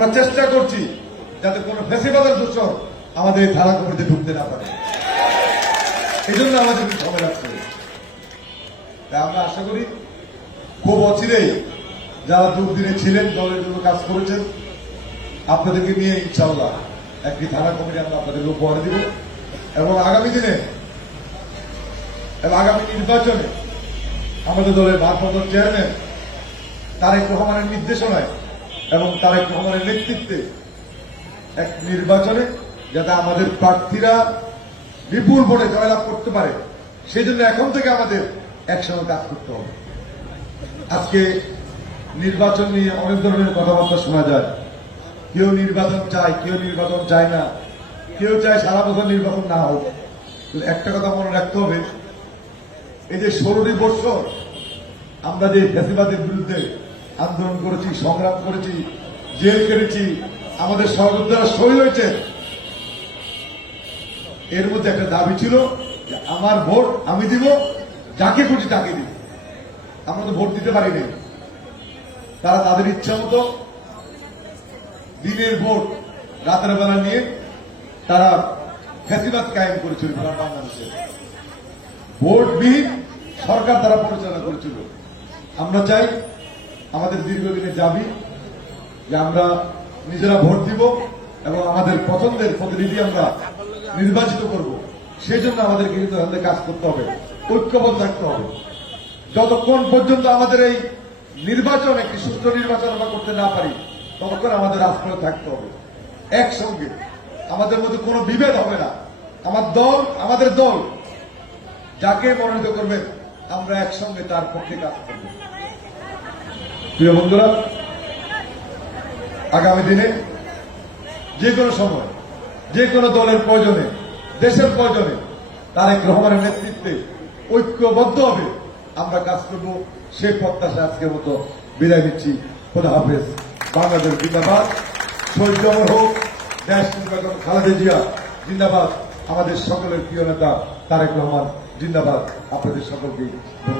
আমরা চেষ্টা করছি যাতে কোনো ফেসিবাদের দোষর আমাদের এই থানা কমিটিতে ঢুকতে না পারে, এই জন্য আমাদের সময় লাগছে। তাই আমরা আশা করি খুব অচিরেই যারা দুর্দিনে ছিলেন, দলের জন্য কাজ করেছেন, আপনাদেরকে নিয়ে ইনশাআল্লাহ একটি থানা কমিটি আমরা আপনাদের উপহার দিব এবং আগামী দিনে এবং আগামী নির্বাচনে আমাদের দলের ভারপ্রাপ্ত চেয়ারম্যান তারেক রহমানের নির্দেশনায় এবং তারেক রহমানের নেতৃত্বে এক নির্বাচনে যাতে আমাদের প্রার্থীরা বিপুল ভোটে জয়লাভ করতে পারে, সেই জন্য এখন থেকে আমাদের একসঙ্গে কাজ করতে হবে। আজকে নির্বাচন নিয়ে অনেক ধরনের কথাবার্তা শোনা যায়। কেউ নির্বাচন চায়, কেউ নির্বাচন চায় না, কেউ চায় সারা বছর নির্বাচন না হোক। একটা কথা মনে রাখতে হবে, এই যে 16টি বছর আমরা যে ফ্যাসিবাদের বিরুদ্ধে আন্দোলন করেছি, সংগ্রাম করেছি, জেল কেটেছি, আমাদের সহযোদ্ধারা শহীদ হয়েছে, এর মধ্যে একটা দাবি ছিল যে আমার ভোট আমি দিব, যাকে খুশি তাকে দিব। আমরা তো ভোট দিতে পারিনি। তারা তাদের ইচ্ছা মতো দিনের ভোট রাতের বেলা নিয়ে তারা ফ্যাসিবাদ কায়েম করেছিল বাংলাদেশে। ভোটবিহীন সরকার তারা পরিচালনা করেছিল। আমরা চাই আমাদের দীর্ঘদিনের দাবি যে আমরা নিজেরা ভোট দিব এবং আমাদের পছন্দের প্রতিনিধি আমরা নির্বাচিত করব। সেই জন্য আমাদেরকে কিন্তু আমাদের কাজ করতে হবে, ঐক্যবদ্ধ থাকতে হবে। যতক্ষণ পর্যন্ত আমাদের এই নির্বাচন একটি সুষ্ঠু নির্বাচন আমরা করতে না পারি, ততক্ষণ আমাদের আশ্রয় থাকতে হবে একসঙ্গে। আমাদের মধ্যে কোনো বিভেদ হবে না। আমাদের দল যাকে মনোনীত করবেন আমরা একসঙ্গে তার পক্ষে কাজ করব। প্রিয় বন্ধুরা, আগামী দিনে যে কোনো সময় যে কোনো দলের প্রয়োজনে, দেশের প্রয়োজনে তারেক রহমানের নেতৃত্বে ঐক্যবদ্ধ হবে আমরা কাজ করব। সেই প্রত্যাশা আজকের মতো বিদায় নিচ্ছি। খোদা হাফেজ। বাংলাদেশ জিন্দাবাদ। শহীদ অমর হোক। দেশ বেগম খালেদা জিয়া জিন্দাবাদ। আমাদের সকলের প্রিয় নেতা তারেক রহমান জিন্দাবাদ। আপনাদের সকলকে ধন্যবাদ।